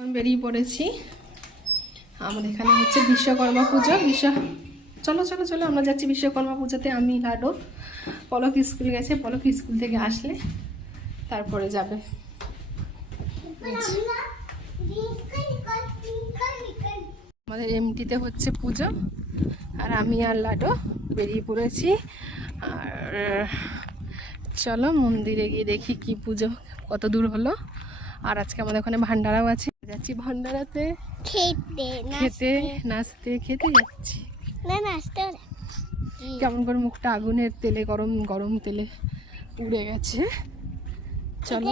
আমি বেরিয়ে পড়েছি। আমাদের এখানে হচ্ছে বিশ্বকর্মা পুজো। চলো চলো চলো, আমরা যাচ্ছি বিশ্বকর্মা পুজোতে। আমি লাডো, পলক স্কুল গেছে, পলক স্কুল থেকে আসলে তারপরে যাবে। আমাদের এমটিতে হচ্ছে পুজো, আর আমি আর লাডো বেরিয়ে পড়েছি। আর চলো মন্দিরে গিয়ে দেখি কি পুজো কত দূর হলো। আর আজকে আমাদের ওখানে ভান্ডারাও আছে, যাচ্ছি ভান্ডারাতে খেতে নাচতে খেতে যাচ্ছি। কেমন করে মুখটা আগুনের তেলে, গরম গরম তেলে পুড়ে গেছে। চলো